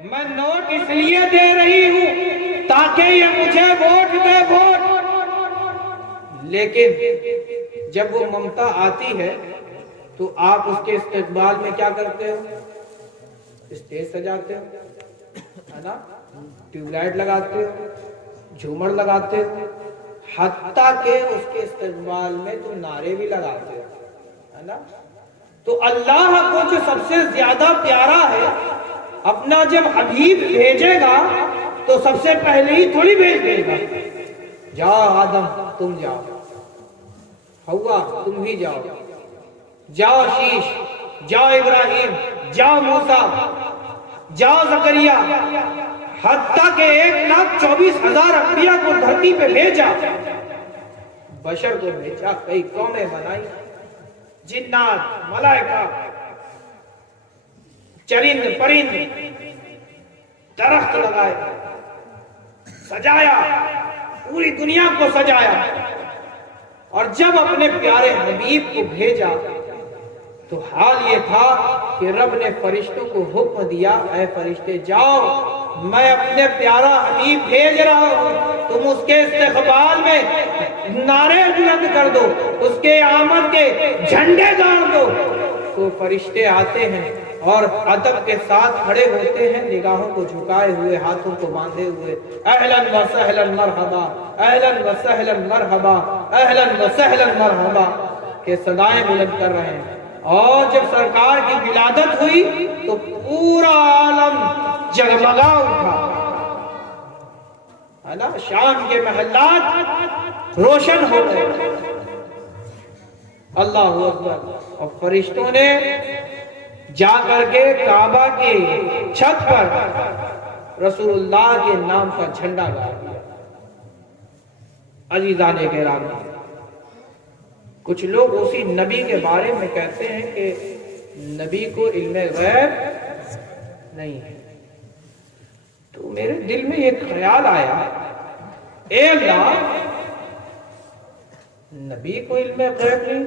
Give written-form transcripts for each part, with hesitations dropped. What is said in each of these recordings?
میں نوٹ اس لیے دے رہی ہوں تاکہ یہ مجھے ووٹ دے ووٹ. لیکن جب وہ ممتا آتی ہے تو آپ اس کے استقبال میں کیا کرتے ہو؟ اسٹیج سجاتے ہو, ہے نا, ٹیوب لائٹ لگاتے ہو, جھومر لگاتے ہو, حتیٰ کہ اس کے استقبال میں تو نعرے بھی لگاتے ہو, ہے نا. تو اللہ کو جو سب سے زیادہ پیارا ہے, اپنا جب حبیب بھیجے گا تو سب سے پہلے ہی تھوڑی بھیج دے گا جاؤ آدم تم جاؤ, ہوا تم بھی جاؤ, جاؤ شیش, جاؤ ابراہیم, جاؤ موسیٰ, جاؤ زکریا, حتیٰ کہ 1,24,000 انبیاء کو دھرتی پہ بھیجا, بشر کو بھیجا, کئی قومیں بنائی, جنات, ملائکہ, چرند پرند, درخت لگائے, سجایا, پوری دنیا کو سجایا. اور جب اپنے پیارے حبیب کو بھیجا تو حال یہ تھا کہ رب نے فرشتوں کو حکم دیا, اے فرشتے جاؤ, میں اپنے پیارا حبیب بھیج رہا ہوں, تم اس کے استقبال میں نعرے بلند کر دو, اس کے آمد کے جھنڈے گاڑ دو. تو فرشتے آتے ہیں اور ادب کے ساتھ کھڑے ہوتے ہیں, نگاہوں کو جھکائے ہوئے, ہاتھوں کو باندھے ہوئے, اہلاً و سہلاً مرحبا, اہلاً و سہلاً مرحبا, اہلاً و سہلاً مرحبا کے صدائیں بلند کر رہے ہیں. اور جب سرکار کی ولادت ہوئی تو پورا عالم جگمگا اٹھا, ہے نا, شام کے محلات روشن ہو گئے. اللہ اکبر. اور فرشتوں نے جا کر کے کعبہ کی چھت پر رسول اللہ کے نام کا جھنڈا گاڑ دیا. عزیزان کرام, کچھ لوگ اسی نبی کے بارے میں کہتے ہیں کہ نبی کو علم غیب نہیں ہے. تو میرے دل میں ایک خیال آیا, اے اللہ, نبی کو علم غیب نہیں,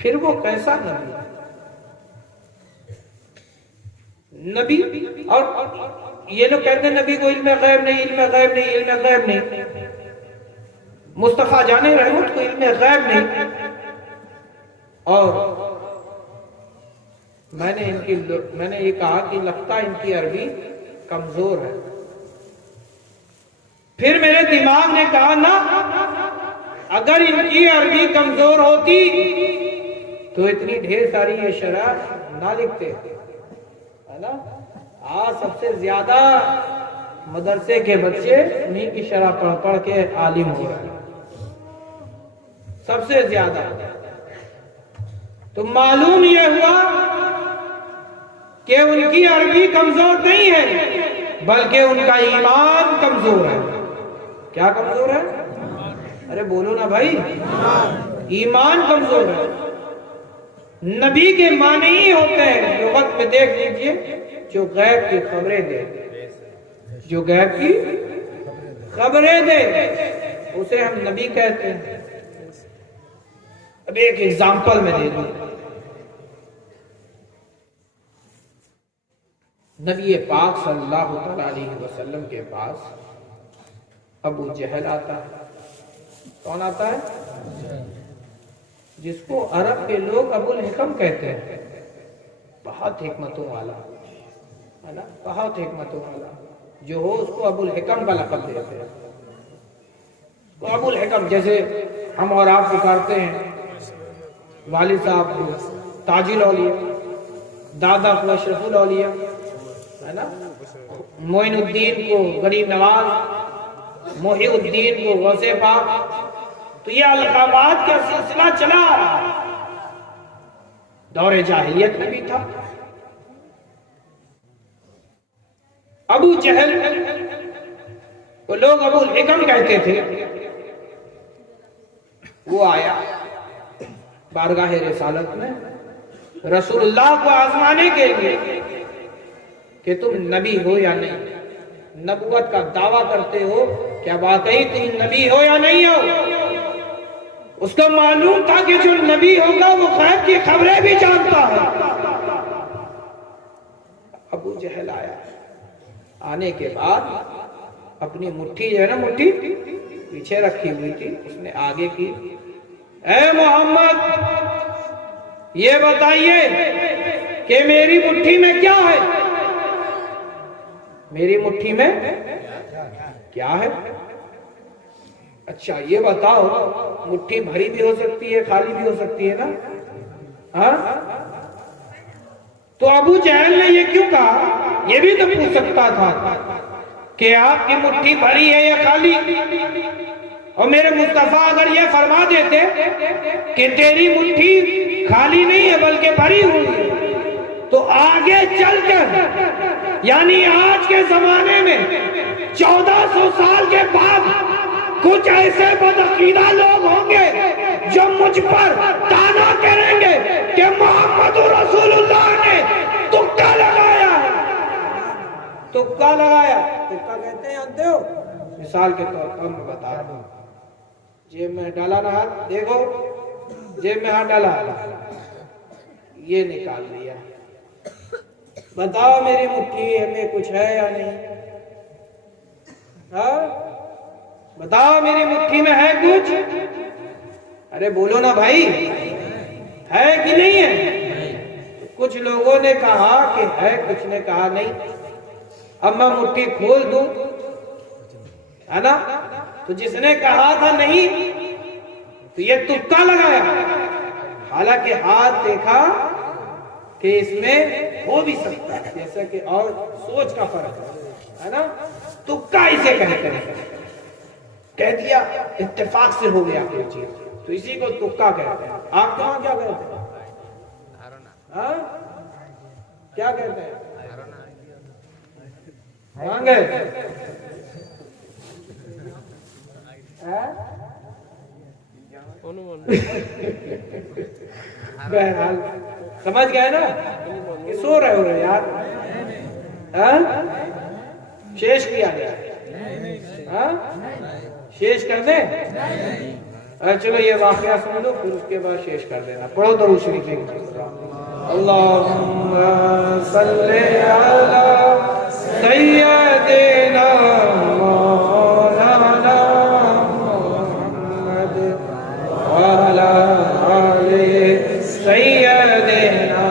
پھر وہ کیسا نبی؟ نبی اور یہ لوگ کہتے ہیں نبی کو علم غیب نہیں, علم غیب نہیں, علم غیب نہیں. مصطفیٰ جان رحمت کو علم غیب نہیں. اور میں نے یہ کہا کہ لگتا ان کی عربی کمزور ہے. پھر میرے دماغ نے کہا نا, اگر ان کی عربی کمزور ہوتی تو اتنی ڈھیر ساری یہ شرح نہ لکھتے, ہے نا. آج سب سے زیادہ مدرسے کے بچے انہیں کی شرح پڑھ پڑھ کے عالم ہو رہے ہیں, سب سے زیادہ. تو معلوم یہ ہوا کہ ان کی عربی کمزور نہیں ہے بلکہ ان کا ایمان کمزور ہے. کیا کمزور ہے؟ ارے بولو نا بھائی, ایمان کمزور ہے. نبی کے معنی ہی ہوتے ہیں, لغت میں دیکھ لیجئے, جو غیب کی خبریں دے, جو غیب کی خبریں دے اسے ہم نبی کہتے ہیں. اب ایک ایگزامپل میں دے دوں. نبی پاک صلی اللہ علیہ وسلم کے پاس ابو جہل آتا ہے. کون آتا ہے؟ جس کو عرب کے لوگ ابو الحکم کہتے ہیں. بہت حکمتوں والا, ہے نا, بہت حکمتوں والا. جو ہو اس کو ابو الحکم کا لقب دیتے ہیں. تو ابو الحکم, جیسے ہم اور آپ پکارتے ہیں والد صاحب کو تاج الاولیاء, دادا کو اشرف الاولیاء, ہے نا, معین الدین کو غریب نواز, محی الدین کو غوث پاک. تو یہ القابات کا سلسلہ چلا آ رہا ہے, دور جاہلیت میں بھی تھا. ابو جہل کو لوگ ابو الحکم کہتے تھے. وہ آیا بارگاہ رسالت میں رسول اللہ کو آزمانے کے لیے کہ تم نبی ہو یا نہیں, نبوت کا دعویٰ کرتے ہو, کیا واقعی تم نبی ہو یا نہیں ہو؟ اس کو معلوم تھا کہ جو نبی ہوگا وہ غیب کی خبریں بھی جانتا ہے. اب ابو جہل آیا. آنے کے بعد اپنی مٹھی جو ہے نا، مٹھی پیچھے رکھی ہوئی تھی، اس نے آگے کی. اے محمد، یہ بتائیے کہ میری مٹھی میں کیا ہے؟ میری مٹھی میں کیا ہے؟ اچھا یہ بتاؤ، مٹھی بھری بھی ہو سکتی ہے، خالی بھی ہو سکتی ہے نا؟ ہاں؟ تو ابو جہل نے یہ کیوں کہا؟ یہ بھی تو پوچھ سکتا تھا کہ آپ کی مٹھی بھری ہے یا خالی. اور میرے مصطفیٰ اگر یہ فرما دیتے کہ تیری مٹھی خالی نہیں ہے بلکہ بھری ہوئی ہے، تو آگے چل کر، یعنی آج کے زمانے میں 1400 سال کے بعد، کچھ ایسے بدعقیدہ لوگ ہوں گے جو مجھ پر تانا کریں گے کہ محمد رسول اللہ نے تکا لگایا ہے. تکا لگایا، تکا کہتے ہیں جانتے ہو؟ مثال کے طور پر میں بتا رہا ہوں، جیب میں ڈالا نہ ہاتھ، دیکھو جیب میں ہاتھ ڈالا، یہ نکال لیا. بتاؤ میری مٹھی میں کچھ ہے یا نہیں؟ ہاں بتاؤ میری مٹھی میں ہے کچھ؟ ارے بولو نا بھائی، ہے کہ نہیں ہے؟ کچھ لوگوں نے کہا کہ ہے، کچھ نے کہا نہیں. اب میں مٹھی کھول دوں، ہے نا؟ تو جس نے کہا تھا نہیں تو یہ تکا لگایا، حالانکہ ہاتھ دیکھا کہ اس میں ہو بھی سکتا ہے، جیسا کہ اور سوچ کا فرق ہے نا. تکا اسے کہتے ہیں. کہہ دیا، اتفاق سے ہو گیا کوئی چیز، تو اسی کو تکا کہتے ہیں. آپ کہاں کیا کہتے ہیں؟ ہاں کیا کہتے ہیں؟ مانگے. بہرحال سمجھ گئے نا کہ سو رہے ہو رہے یار. شیش کیا گیا، شیش کر دیں؟ چلو یہ واقعہ سن لو، پھر اس کے بعد شیش کر دینا. پڑھو درود شریف. اللہم صلی علی سیدنا مولانا محمد وعلی آل سیدنا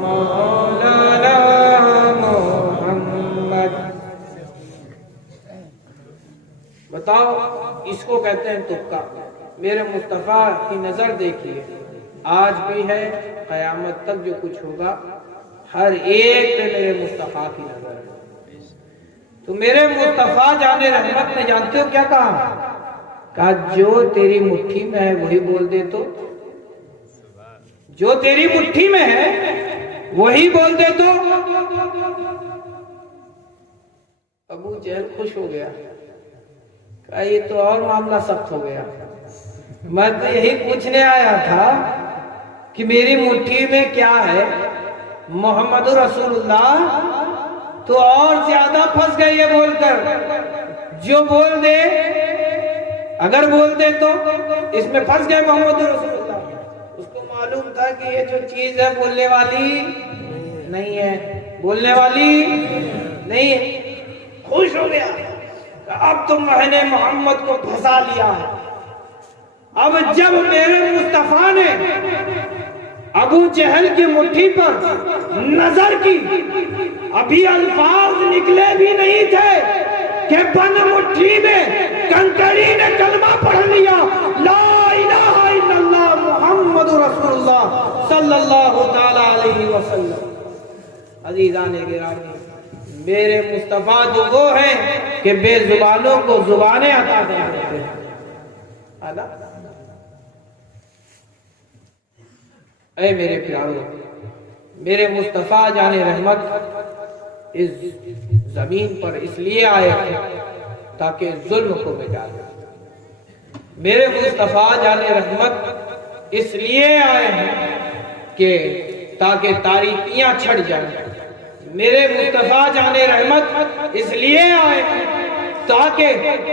مولانا محمد. بتاؤ اس کو کہتے ہیں تکا. میرے مصطفیٰ کی نظر دیکھیے، آج بھی ہے، قیامت تک جو کچھ ہوگا ہر ایک پہ میرے مصطفیٰ کی نظر ہے. تو میرے مصطفیٰ جان رحمت نے جانتے ہو کیا کہا؟ جو تیری مٹھی میں ہے وہی بول دے. تو جو تیری مٹھی میں ہے وہی بول دے. تو ابو جہل خوش ہو گیا، کہا یہ تو اور معاملہ سخت ہو گیا. میں تو یہی پوچھنے آیا تھا کہ میری مٹھی میں کیا ہے، محمد رسول اللہ. تو اور زیادہ پھنس گئے یہ بول کر، جو بول دے، اگر بول دے تو اس میں پھنس گئے محمد رسول اللہ. اس کو معلوم تھا کہ یہ جو چیز ہے بولنے والی نہیں ہے، بولنے والی نہیں ہے. خوش ہو گیا، اب تو میں نے محمد کو پھنسا لیا. اب جب میرے مصطفیٰ نے ابو جہل کی مٹھی پر نظر کی، ابھی الفاظ نکلے بھی نہیں تھے کہ بند مٹھی میں کنکری نے کلمہ پڑھ لیا، لا الہ الا اللہ محمد رسول اللہ صلی اللہ تعالی علیہ وسلم. عزیزان گرامی، میرے مصطفیٰ جو وہ ہیں کہ بے زبانوں کو زبانیں عطا کر دیتے ہیں. اے میرے پیارو، میرے مصطفیٰ جان رحمت اس زمین پر اس لیے آئے ہیں تاکہ ظلم کو مٹا دیں. میرے مصطفیٰ جان رحمت اس لیے آئے ہیں کہ تاکہ تاریکیاں چھٹ جائیں. میرے مصطفیٰ جان رحمت اس لیے آئے ہیں تاکہ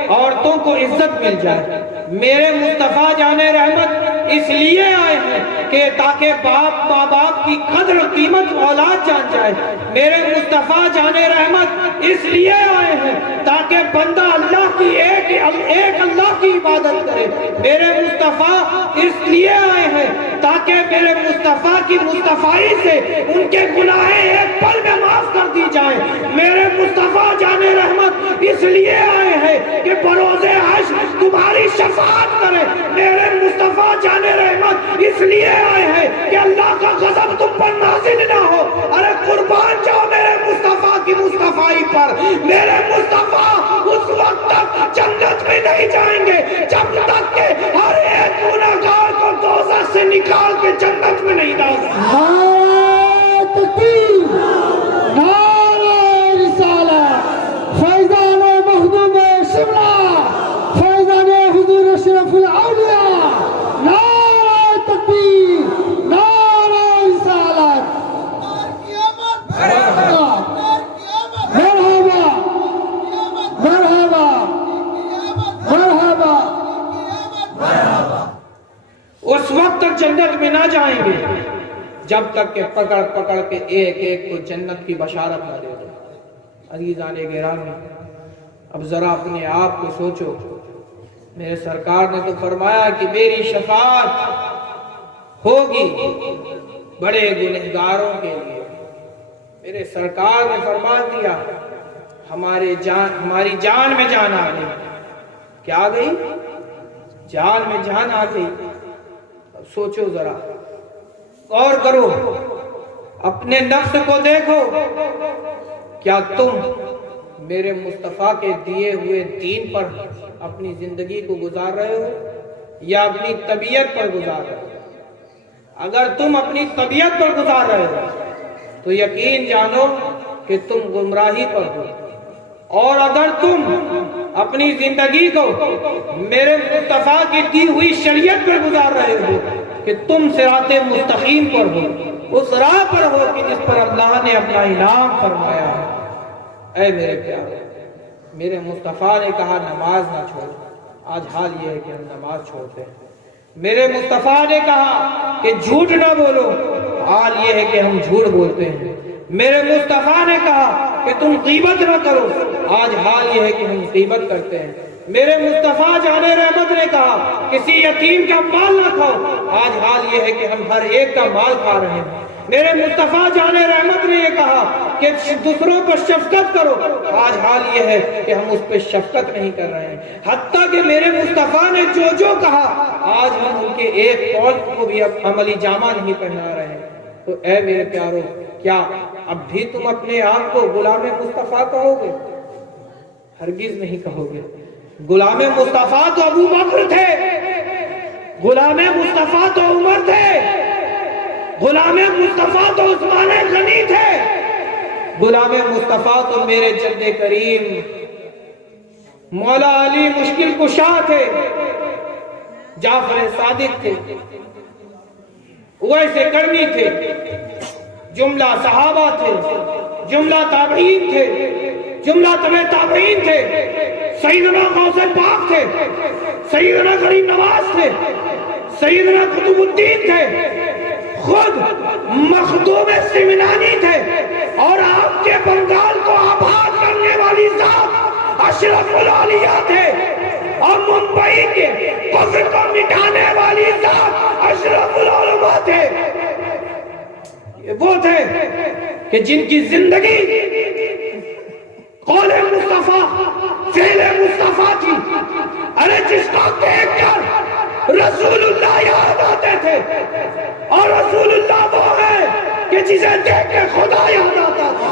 عورتوں کو عزت مل جائے. میرے مصطفیٰ جان رحمت اس لیے آئے ہیں کہ تاکہ باپ کی قدر قیمت اولاد جان جائے۔ میرے مصطفیٰ جان رحمت اس لیے آئے ہیں تاکہ بندہ اللہ کی ایک اللہ کی عبادت کرے۔ میرے مصطفیٰ اس لیے آئے ہیں تاکہ میرے مصطفیٰ کی مصطفائی سے ان کے گناہیں ایک پل میں معاف کر دی جائیں۔ میرے مصطفیٰ جان رحمت اس لیے آئے ہیں کہ بروز حشر تمہاری شفاعت کرے۔ میرے مصطفیٰ جان رحمت اس لیے آئے ہیں کہ اللہ کا غضب تم پر نازل نہ ہو۔ ارے قربان جاؤ میرے مصطفیٰ کی مصطفائی پر۔ میرے مصطفیٰ اس وقت تک جنت میں نہیں جائیں گے جب تک کہ ہر ایک گنہگار کو دوزخ سے نکال کے جنت میں نہیں ڈالیں۔ نعرہ تکبیر، نعرہ رسالت، فیضان مخدوم شملہ، فیضان حضور اشرف الاولیاء، نعرہ تکبیر، نعرہ رسالت۔ مرحبا مرحبا مرحبا مرحبا۔ اس وقت تک جنت میں نہ جائیں گے جب تک کہ پکڑ پکڑ کے ایک ایک کو جنت کی بشارت نہ دے دو۔ عزیزان گرامی، اب ذرا اپنے آپ کو سوچو۔ میرے سرکار نے تو فرمایا کہ میری شفاعت ہوگی بڑے گنہگاروں کے لیے۔ میرے سرکار نے فرما دیا ہماری جان میں جان آ گئی۔ کیا آ گئی؟ جان میں جان آ گئی۔ اب سوچو ذرا، غور کرو، اپنے نفس کو دیکھو، کیا تم میرے مصطفیٰ کے دیے ہوئے دین پر اپنی زندگی کو گزار رہے ہو یا اپنی طبیعت پر گزار رہے ہو؟ اگر تم اپنی طبیعت پر گزار رہے ہو تو یقین جانو کہ تم گمراہی پر ہو، اور اگر تم اپنی زندگی کو میرے مصطفیٰ کی دی ہوئی شریعت پر گزار رہے ہو کہ تم صراط مستقیم پر ہو، اس راہ پر ہو کہ جس پر اللہ نے اپنا انعام فرمایا ہے۔ اے میرے پیارے، میرے مصطفیٰ نے کہا نماز نہ چھوڑ، آج حال یہ ہے کہ ہم نماز چھوڑتے ہیں۔ میرے مصطفیٰ نے کہا کہ جھوٹ نہ بولو، حال یہ ہے کہ ہم جھوٹ بولتے ہیں۔ میرے مصطفیٰ نے کہا کہ تم غیبت نہ کرو، آج حال یہ ہے کہ ہم غیبت کرتے ہیں۔ میرے مصطفیٰ جان رحمت نے کہا کسی یتیم کا مال نہ کھاؤ، آج حال یہ ہے کہ ہم ہر ایک کا مال کھا رہے ہیں۔ میرے مصطفیٰ جان رحمت نے یہ کہا کہ دوسروں پر شفقت کرو، آج حال یہ ہے کہ ہم اس پہ شفقت نہیں کر رہے ہیں۔ حتیٰ کہ میرے مصطفیٰ نے جو کہا آج ہم ان کے ایک قول کو بھی اب عملی جامہ نہیں پہنا رہے ہیں۔ تو اے میرے پیارو، کیا اب بھی تم اپنے آپ کو غلام مصطفیٰ کہو گے؟ ہرگز نہیں کہو گے۔ غلام مصطفیٰ تو ابو بکر تھے، غلام مصطفیٰ تو عمر تھے، غلام مصطفیٰ تو عثمان غنی تھے، غلام مصطفیٰ تو میرے جد کریم مولا علی مشکل کشا تھے، جعفر صادق تھے، اویس کرنی تھے، جملہ صحابہ تھے، جملہ تابعین تھے، جملہ تبع تابعین تھے، سیدنا غوث پاک تھے، سیدنا غریب نواز تھے، سیدنا قطب الدین تھے، خود مخدوم سمنانی تھے، اور آپ کے بنگال کو آباد کرنے والی ذات اشرف الاولیاء تھے، اور ممبئی کے کفر کو مٹانے والی ذات اشرف العلماء تھے۔ یہ وہ تھے کہ جن کی زندگی قول مصطفیٰ فعل مصطفیٰ تھی۔ ارے جس کو دیکھ کر رسول اللہ یاد آتے تھے، اور رسول اللہ وہ ہے کہ جسے دیکھ کے خدا یاد آتا تھا۔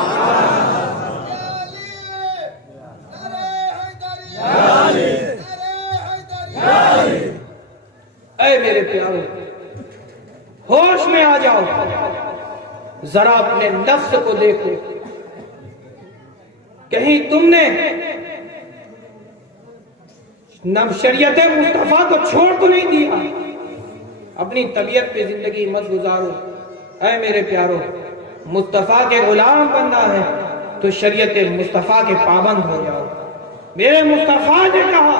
اے میرے پیارو، ہوش میں آ جاؤ، ذرا اپنے نفس کو دیکھو، کہیں تم نے شریعت مصطفیٰ کو چھوڑ تو نہیں دیا؟ اپنی طبیعت پہ زندگی مت گزارو۔ اے میرے پیارو، مصطفیٰ کے غلام بننا ہے تو شریعت مصطفیٰ کے پابند ہو جاؤ۔ میرے مصطفیٰ نے کہا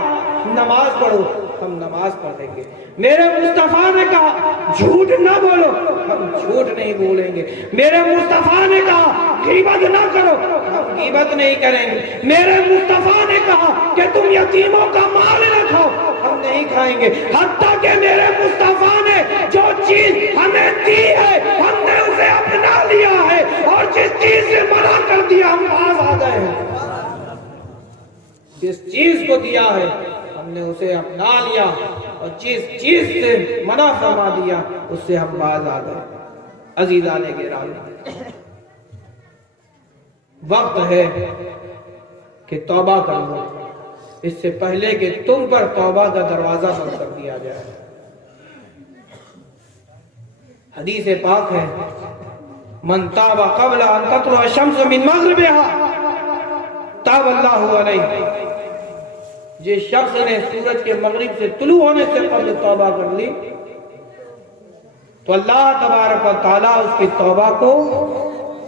نماز پڑھو، ہم نماز پڑھیں گے. میرے مصطفیٰ نے کہا جھوٹ نہ بولو، ہم جھوٹ نہیں بولیں گے. میرے مصطفیٰ نے کہا غیبت نہ کرو، ہم غیبت نہیں کریں گے. میرے مصطفیٰ نے کہا کہ تم یتیموں کا مال نہ کھاؤ، ہم نہیں کھائیں گے. حتیٰ کہ میرے مصطفیٰ نے جو چیز ہمیں دی ہے ہم نے اسے اپنا لیا ہے، اور جس چیز سے منع کر دیا ہم باز آ گئے ہیں. جس چیز کو دیا ہے ہم نے اسے اپنا لیا، اور جس چیز سے منع فرما دیا اس سے ہم باز آ گئے. عزیزان گرامی، وقت ہے کہ توبہ کر لو اس سے پہلے کہ تم پر توبہ کا دروازہ بند کر دیا جائے. حدیث پاک ہے من تاب قبل ان تطلع الشمس من مغربها تاب اللہ علیہ. جس شخص نے سورج کے مغرب سے طلوع ہونے سے قبل توبہ کر لی تو اللہ تبارک و تعالیٰ اس کی توبہ کو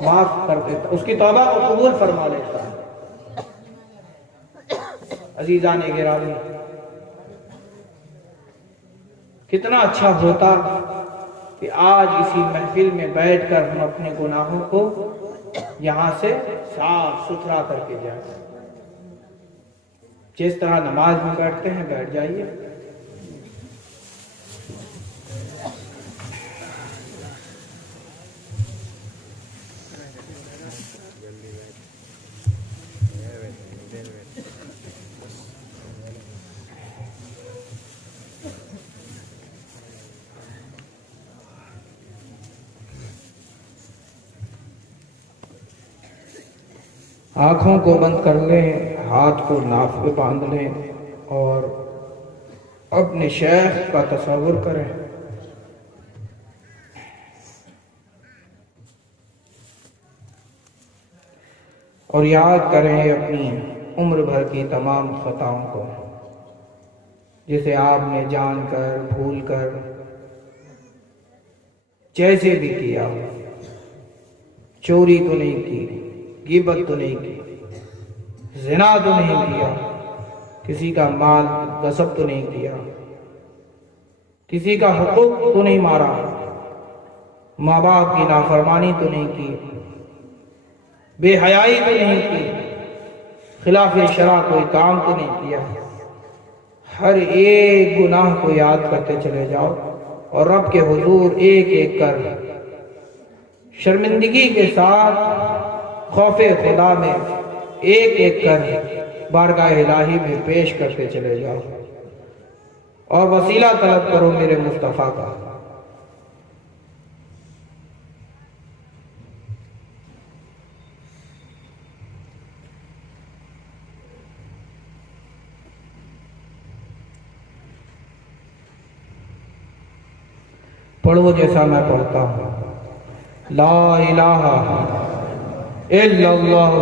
معاف کر دیتا، اس کی توبہ کو قبول فرما لیتا ہے. عزیزان گرامی، کتنا اچھا ہوتا کہ آج اسی محفل میں بیٹھ کر ہم اپنے گناہوں کو یہاں سے صاف ستھرا کر کے جائیں. جس طرح نماز میں بیٹھتے ہیں بیٹھ جائیے. آنکھوں کو بند کر لیں، ہاتھ کو ناف پہ باندھ لیں اور اپنے شیخ کا تصور کریں. اور یاد کریں اپنی عمر بھر کی تمام خطاؤں کو، جسے آپ نے جان کر بھول کر جیسے بھی کیا. چوری تو نہیں کی، غیبت تو نہیں کی، زنا تو نہیں کیا، کسی کا مال غصب تو نہیں کیا، کسی کا حقوق تو نہیں مارا، ماں باپ کی نافرمانی تو نہیں کی، بے حیائی تو نہیں کی، خلاف شرع کوئی کام تو نہیں کیا. ہر ایک گناہ کو یاد کرتے چلے جاؤ اور رب کے حضور ایک ایک کر شرمندگی کے ساتھ خوف خدا میں ایک ایک کر بارگاہ الہی میں پیش کرتے چلے جاؤ اور وسیلہ طلب کرو میرے مصطفیٰ کا. پڑھو جیسا میں پڑھتا ہوں. لا الہ الا اللہ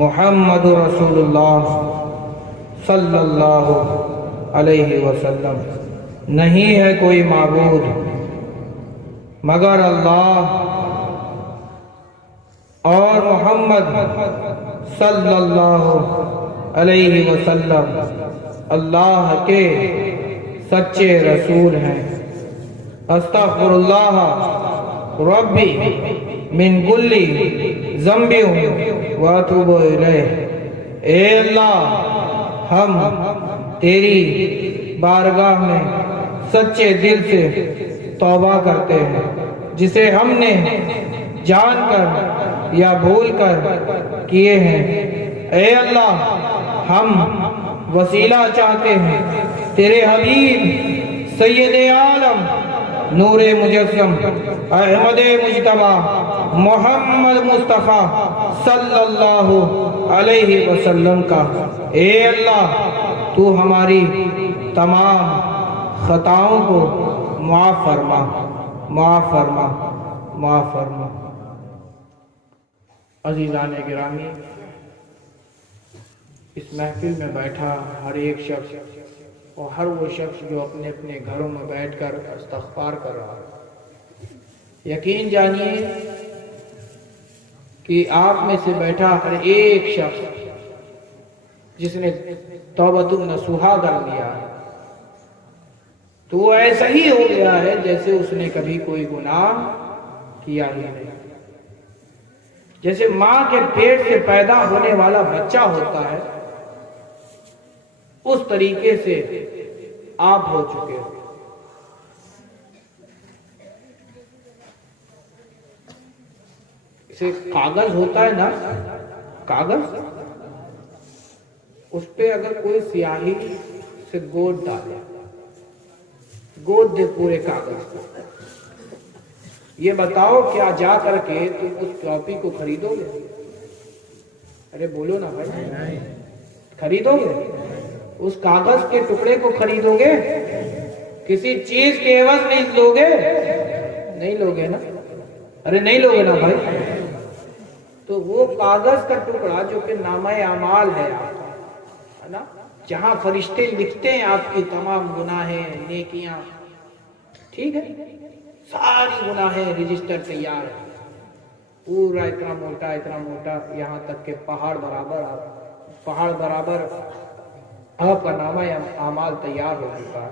محمد رسول اللہ صلی اللہ علیہ وسلم. نہیں ہے کوئی معبود مگر اللہ اور محمد صلی اللہ علیہ وسلم اللہ کے سچے رسول ہیں. استغفر اللہ ربی من کل ذنب واتوب الیہ. اے اللہ ہم تیری بارگاہ میں سچے دل سے توبہ کرتے ہیں جسے ہم نے جان کر یا بھول کر کیے ہیں. اے اللہ ہم وسیلہ چاہتے ہیں تیرے حبیب سید عالم نور مجسم احمد مجتبی محمد مصطفیٰ صلی اللہ علیہ وسلم کا. اے اللہ تو ہماری تمام خطاؤں کو معاف فرما، معاف فرما، معاف فرما. عزیزان گرامی، اس محفل میں بیٹھا ہر ایک شخص اور ہر وہ شخص جو اپنے اپنے گھروں میں بیٹھ کر استغفار کر رہا ہے، یقین جانیے کہ آپ میں سے بیٹھا ہر ایک شخص جس نے توبۃ النصوحہ کر لیا ہے، تو وہ ایسا ہی ہو گیا ہے جیسے اس نے کبھی کوئی گناہ کیا ہی نہیں. جیسے ماں کے پیٹ سے پیدا ہونے والا بچہ ہوتا ہے اس طریقے سے آپ ہو چکے ہو. اسے کاغذ ہوتا ہے نا، کاغذ، اس پہ اگر کوئی سیاہی سے گود ڈالے، گود دے پورے کاغذ کو، یہ بتاؤ کیا جا کر کے تم اس کاپی کو خریدو گے؟ ارے بولو نا بھائی، خریدو گے؟ اس کاغذ کے ٹکڑے کو خریدو گے؟ کسی چیز کے عوض نہیں لوگے؟ نہیں لوگے نا، ارے نہیں لوگے نا بھائی. تو وہ کاغذ کا ٹکڑا جو کہ نامہ اعمال ہے آپ کا، ہے نا، جہاں فرشتے لکھتے ہیں آپ کی تمام گناہیں، نیکیاں، ٹھیک ہے، ساری گناہیں رجسٹر تیار ہے، پورا اتنا موٹا یہاں تک کہ پہاڑ برابر آپ کا نامہ اعمال تیار ہو چکا ہے.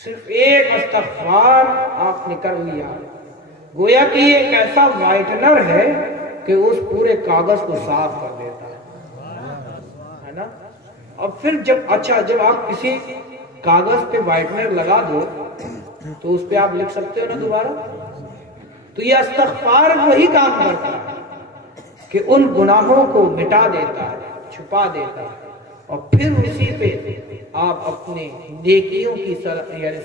صرف ایک استغفار آپ نے کر لیا، گویا کہ یہ ایک ایسا وائٹنر ہے کہ اس پورے کاغذ کو صاف کر دیتا ہے نا. اب پھر جب آپ کسی کاغذ پہ وائٹنر لگا دو تو اس پہ آپ لکھ سکتے ہو نا دوبارہ. تو یہ استغفار وہی کام کرتا ہے کہ ان گناہوں کو مٹا دیتا ہے، چھپا دیتا ہے، اور پھر اسی پہ آپ اپنے نیکیوں کی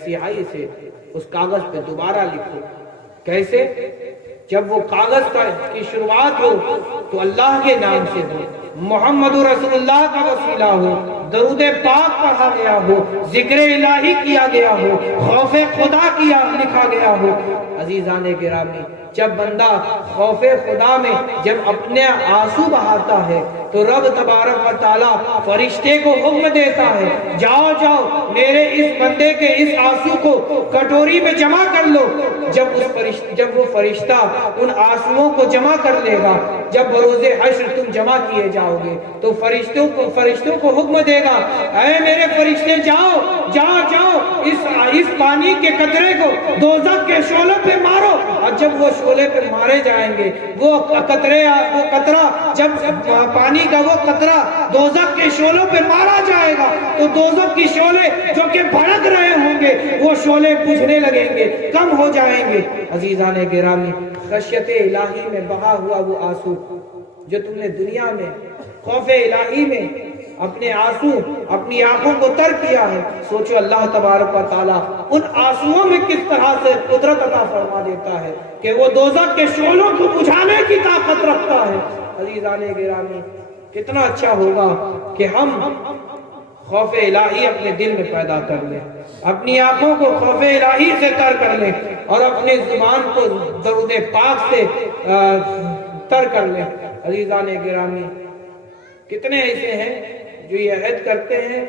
سیاہی سے اس کاغذ پہ دوبارہ لکھو. کیسے؟ جب وہ کاغذ کی شروعات ہو تو اللہ کے نام سے ہو، محمد رسول اللہ کا وسیلہ ہو، درود پاک پڑھا گیا ہو، ذکر الہی کیا گیا ہو، خوف خدا لکھا گیا ہو. عزیزان گرامی، جب بندہ خوف خدا میں جب اپنے آنسو بہاتا ہے تو رب تبارک و تعالیٰ فرشتے کو حکم دیتا ہے، جاؤ میرے اس بندے کے اس آنسو کو کٹوری میں جمع کر لو. جب وہ فرشتہ ان آنسوؤں کو جمع کر لے گا، جب بروز حشر تم جمع کیے جاؤ گے تو فرشتوں کو حکم دے گا، اے میرے فرشتے جاؤ اس پانی کے قطرے کو دوزخ کے شعلوں پہ مارو. اور جب وہ شعلے پہ مارے جائیں گے، وہ قطرہ جب پانی کا وہ قطرہ دوزخ کے شعلوں پہ مارا جائے گا تو دوزخ کی شعلے جو کہ بھڑک رہے ہوں گے وہ شعلے بجھنے لگیں گے، کم ہو جائیں گے. عزیزان گرامی، خشیت الہی میں بہا ہوا وہ آنسو جو تم نے دنیا میں خوف الہی میں اپنے آنسو اپنی آنکھوں کو تر کیا ہے، سوچو اللہ تبارک و تعالیٰ ان آنسوؤں میں کس طرح سے قدرت عطا فرما دیتا ہے کہ وہ دوزخ کے شعلوں کو بجھانے کی طاقت رکھتا ہے. عزیزان گرامی، کتنا اچھا ہوگا کہ ہم خوف الہی اپنے دل میں پیدا کر لیں، اپنی آنکھوں کو خوف الہی سے تر کر لیں، اور اپنی زبان کو درود پاک سے تر کر لیں. عزیزان گرامی، کتنے ایسے ہیں جو یہ عہد کرتے ہیں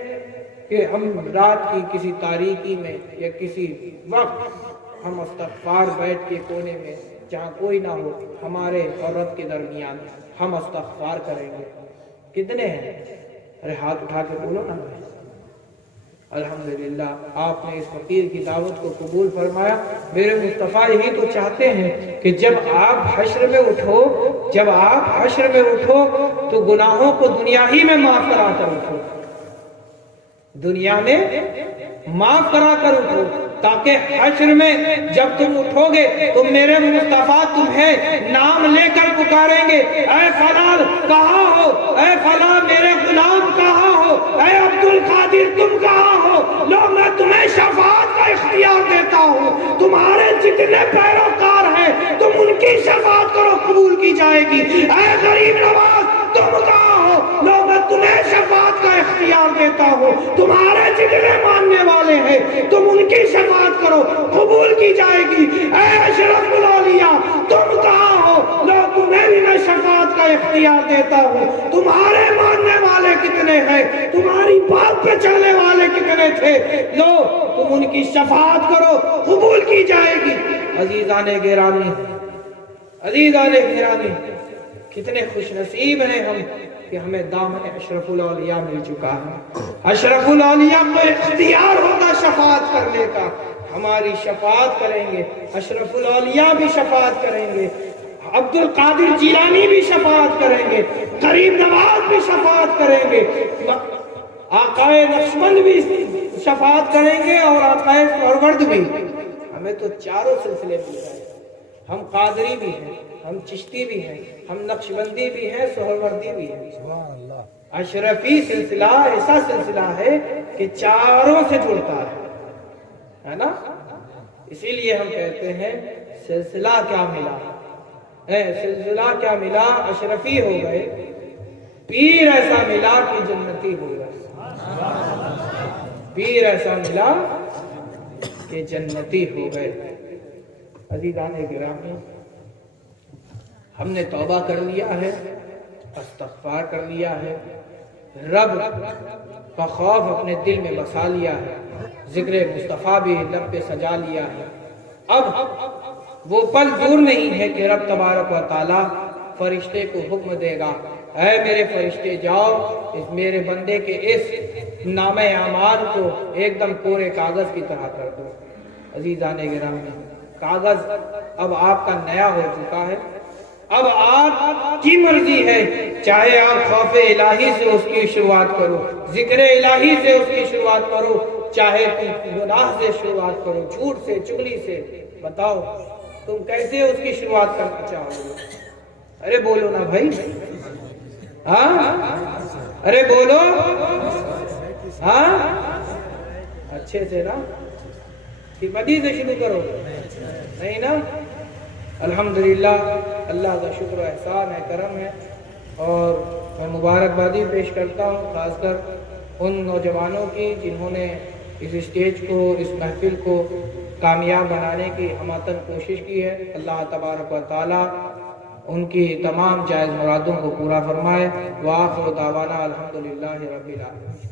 کہ ہم رات کی کسی تاریکی میں یا کسی وقت ہم استغفار بیٹھ کے کونے میں جہاں کوئی نہ ہو ہمارے اور رب کے درمیان ہم استغفار کریں گے. کتنے ہیں؟ ارے ہاتھ اٹھا کے بولو نا. الحمدللہ آپ نے اس فقیر کی دعوت کو قبول فرمایا. میرے مصطفیٰ یہی تو چاہتے ہیں کہ جب آپ حشر میں اٹھو تو گناہوں کو دنیا ہی میں معاف کرا کر اٹھو، دنیا میں معاف کرا کر اٹھو، تاکہ حشر میں جب تم اٹھو گے تو میرے مصطفیٰ تمہیں نام لے کر پکاریں گے، اے فلاں کہاں ہو، اے فلاں میرے غلام کہاں ہو، اے عبد القادر تم کہاں ہو. لو میں تمہیں شفاعت کا اختیار دیتا ہوں، تمہارے جتنے پیروکار ہیں تم ان کی شفاعت کرو، قبول کی جائے گی. اے غریب نواز تم کہاں ہو، لو میں تمہیں شفاعت کا اختیار دیتا ہوں، تمہارے جتنے ماننے والے ہیں تم ان کی شفاعت کرو، قبول کی جائے گی. اے اشرف الاولیاء تم کہاں ہو، لو تمہیں بھی میں شفاعت کا اختیار دیتا ہوں، تمہارے ماننے والے کتنے ہیں، تمہاری بات پہ چلنے والے کتنے تھے، لو تم ان کی شفاعت کرو، قبول کی جائے گی. عزیزان گرامی، کتنے خوش نصیب ہیں ہم کہ ہمیں دامن اشرف الاولیاء مل چکا ہے. اشرف الاولیاء کو اختیار ہوگا شفاعت کرنے کا. ہماری شفاعت کریں گے, اشرف الاولیاء بھی شفاعت کریں گے, عبد القادر جیلانی بھی شفاعت کریں گے, غریب نواز بھی شفاعت کریں گے, آقائے نقشبند بھی شفاعت کریں گے, اور آقائے سہرورد بھی. ہمیں تو چاروں سلسلے مل رہے ہیں. ہم قادری بھی ہیں, ہم چشتی بھی ہیں, ہم نقشبندی بھی ہیں, سہروردی بھی ہیں. اشرفی سلسلہ ایسا سلسلہ ہے کہ چاروں سے جڑتا ہے نا. اسی لیے ہم کہتے ہیں سلسلہ کیا ملا, سلسلہ کیا ملا, اشرفی ہو گئے, پیر ایسا ملا کہ جنتی ہو گئے. پیر ایسا ملا کہ جنتی ہو گئے. عزیزان گرامی, ہم نے توبہ کر لیا ہے, استغفار کر لیا ہے, رب کا خوف اپنے دل میں بسا لیا ہے, ذکر مصطفیٰ بھی لب پہ سجا لیا ہے. اب وہ پل دور نہیں ہے کہ رب تبارک و تعالی فرشتے کو حکم دے گا, اے میرے فرشتے جاؤ اس میرے بندے کے اس نامہ اعمال کو ایک دم پورے کاغذ کی طرح کر دو. عزیزان گرامی, کاغذ اب آپ کا نیا ہو چکا ہے. اب آپ کی مرضی ہے, چاہے آپ خوف الہی سے اس کی شروعات کرو, ذکر الہی سے اس کی شروعات کرو, چاہے تم گناہ سے شروعات کرو, جھوٹ سے, چغلی سے. بتاؤ تم کیسے اس کی شروعات کرنا چاہو گے؟ ارے بولو نا بھائی, ہاں ارے بولو, ہاں اچھے سے نا, کہ بدی سے شروع کرو نہیں نا. الحمدللہ اللہ کا شکر و احسان ہے, کرم ہے. اور میں مبارکبادی پیش کرتا ہوں خاص کر ان نوجوانوں کی جنہوں نے اس اسٹیج کو, اس محفل کو کامیاب بنانے کی ہماتن کوشش کی ہے. اللہ تبارک و تعالی ان کی تمام جائز مرادوں کو پورا فرمائے. وآخر دعوانا الحمدللہ رب العالمین.